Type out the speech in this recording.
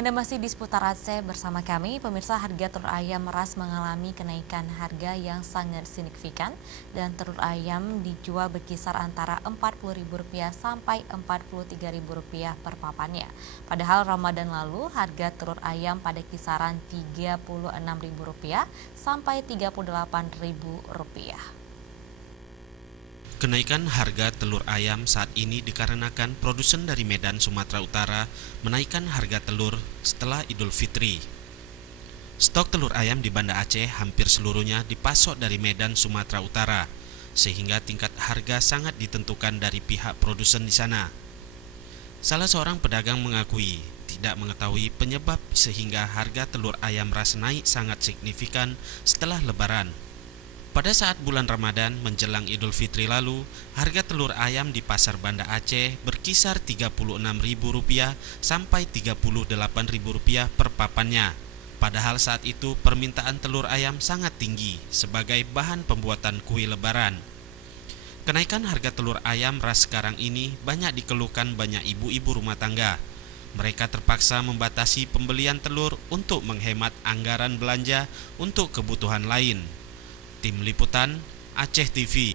Anda masih di seputar Aceh bersama kami. Pemirsa, harga telur ayam ras mengalami kenaikan harga yang sangat signifikan dan telur ayam dijual berkisar antara Rp40.000 sampai Rp43.000 per papannya. Padahal Ramadan lalu harga telur ayam pada kisaran Rp36.000 sampai Rp38.000. Kenaikan harga telur ayam saat ini dikarenakan produsen dari Medan, Sumatera Utara menaikkan harga telur setelah Idul Fitri. Stok telur ayam di Banda Aceh hampir seluruhnya dipasok dari Medan, Sumatera Utara, sehingga tingkat harga sangat ditentukan dari pihak produsen di sana. Salah seorang pedagang mengakui tidak mengetahui penyebab sehingga harga telur ayam ras naik sangat signifikan setelah Lebaran. Pada saat bulan Ramadan menjelang Idul Fitri lalu, harga telur ayam di pasar Banda Aceh berkisar Rp36.000 sampai Rp38.000 per papannya. Padahal saat itu permintaan telur ayam sangat tinggi sebagai bahan pembuatan kue Lebaran. Kenaikan harga telur ayam ras sekarang ini banyak dikeluhkan banyak ibu-ibu rumah tangga. Mereka terpaksa membatasi pembelian telur untuk menghemat anggaran belanja untuk kebutuhan lain. Tim Liputan Aceh TV.